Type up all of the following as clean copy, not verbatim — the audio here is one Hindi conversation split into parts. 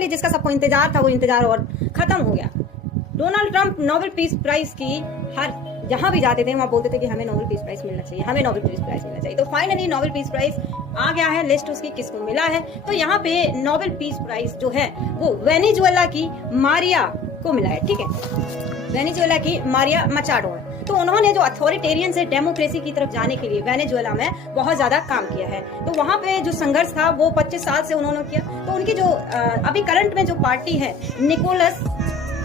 फाइनली जिसका सबको इंतजार था वो इंतजार और खत्म हो गया। Donald Trump Nobel peace prize की हर जहां भी जाते थे वहां बोलते थे कि हमें नोबेल पीस प्राइज मिलना चाहिए, हमें नोबेल पीस प्राइज मिलना चाहिए। तो फाइनली नोबेल पीस प्राइज आ गया है, लिस्ट उसकी किसको मिला है। तो यहाँ पे नोबेल पीस प्राइज जो है वो वेनेजुएला की मारिया को मिला है। ठीक है, वेनेजुएला की मारिया मचाडो है। तो उन्होंने जो अथॉरिटेरियन से डेमोक्रेसी की तरफ जाने के लिए वेनेजुएला में बहुत ज्यादा काम किया है। तो वहां पे जो संघर्ष था वो 25 साल से उन्होंने किया। तो उनकी जो अभी करंट में जो पार्टी है निकोलस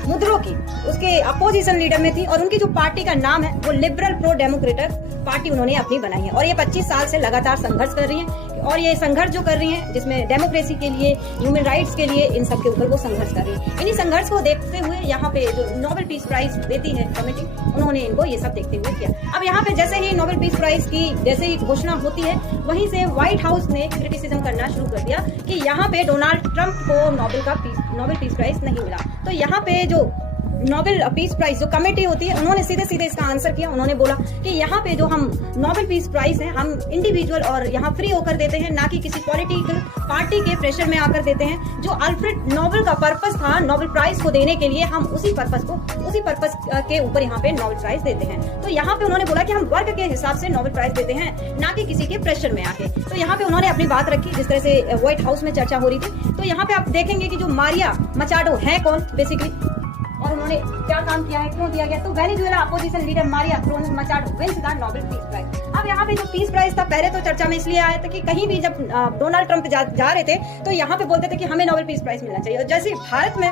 मुद्रो की, उसके अपोजिशन लीडर में थी और उनकी जो पार्टी का नाम है वो लिबरल प्रो डेमोक्रेटिक पार्टी उन्होंने अपनी बनाई है। और ये 25 साल से लगातार संघर्ष कर रही है और ये संघर्ष जो कर रही हैं जिसमें डेमोक्रेसी के लिए, ह्यूमन राइट्स के लिए, इन सब के ऊपर वो संघर्ष कर रही है। इन्हीं संघर्ष को देखते हुए यहाँ पे जो नोबेल पीस प्राइज देती है कमेटी, उन्होंने इनको ये सब देखते हुए किया। अब यहाँ पे जैसे ही नोबेल पीस प्राइज की जैसे ही घोषणा होती है वहीं से व्हाइट हाउस ने क्रिटिसिज्म करना शुरू कर दिया कि यहाँ पे डोनाल्ड ट्रंप को नोबेल पीस प्राइज नहीं मिला। तो यहाँ पे जो नोबेल पीस प्राइज जो कमेटी होती है उन्होंने सीधे सीधे इसका आंसर किया। उन्होंने बोला कि यहाँ पे जो हम नोबेल पीस प्राइज है हम इंडिविजुअल और यहाँ फ्री होकर देते हैं, ना कि किसी पॉलिटिकल पार्टी के प्रेशर में आकर देते हैं। जो अल्फ्रेड नोबेल का पर्पस था नोबेल प्राइज को देने के लिए, हम उसी पर्पस के ऊपर यहाँ पे नोबेल प्राइज देते हैं। तो यहाँ पे उन्होंने बोला कि हम वर्क के हिसाब से नोबेल प्राइज देते हैं, ना कि किसी के प्रेशर में आके। तो यहाँ पे उन्होंने अपनी बात रखी जिस तरह से व्हाइट हाउस में चर्चा हो रही थी। तो यहाँ पे आप देखेंगे कि जो मारिया मचाडो है कौन बेसिकली, और उन्होंने क्या काम किया है, क्यों दिया गया। तो Venezuela opposition leader Maria Machado wins the Nobel peace prize. अब यहाँ पे जो पीस प्राइज था पहले तो चर्चा में इसलिए आया था कि कहीं भी जब डोनाल्ड ट्रंप जा रहे थे तो यहाँ पे बोलते थे कि हमें नोबेल पीस प्राइज मिलना चाहिए। और जैसे भारत में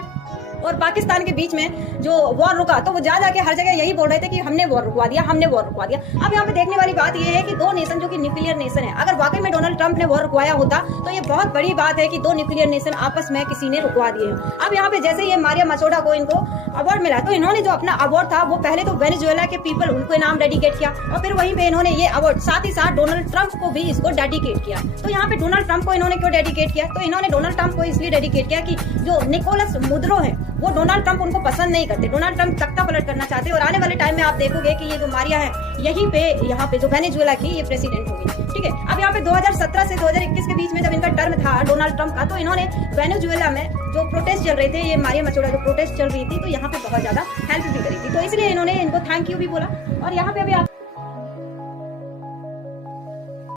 और पाकिस्तान के बीच में जो वॉर रुका तो वो जा जाके हर जगह यही बोल रहे थे कि हमने वॉर रुकवा दिया, हमने वॉर रुकवा दिया। अब यहाँ पे देखने वाली बात ये है कि दो नेशन जो कि न्यूक्लियर नेशन है, अगर वाकई में डोनाल्ड ट्रंप ने वॉर रुकवाया होता तो ये बहुत बड़ी बात है कि दो न्यूक्लियर नेशन आपस में किसी ने रुकवा दिए। अब यहाँ पे जैसे ये मारिया मचोडा को इनको अवार्ड मिला तो इन्होंने जो अपना अवार्ड था वो पहले तो वेनेजुएला के पीपल उनको नाम डेडिकेट किया और फिर वहीं पे इन्होंने ये अवार्ड साथ ही साथ डोनाल्ड ट्रंप को भी इसको डेडिकेट किया। तो यहाँ पे डोनाल्ड ट्रंप को इन्होंने क्यों डेडिकेट किया, तो इन्होंने डोनाल्ड ट्रंप को इसलिए डेडिकेट किया कि जो निकोलस मुद्रो है वो डोनाल्ड ट्रंप उनको पसंद नहीं करते। डोनाल्ड ट्रंप तख्ता पलट करना चाहते हैं और आने वाले टाइम में आप देखोगे कि ये जो मारिया है यहीं पे यहाँ पे जो वेनेजुएला की ये प्रेसिडेंट होगी। ठीक है, अब यहाँ पे 2017 से 2021 के बीच में जब इनका टर्म था डोनाल्ड ट्रंप का, तो इन्होंने वेनेजुएला में जो प्रोटेस्ट चल रहे थे, ये मारिया मचोडा जो प्रोटेस्ट चल रही थी, तो यहाँ पे बहुत ज्यादा हेल्प भी करी थी। तो इसलिए इन्होंने इनको थैंक यू भी बोला। और यहाँ पे अभी आप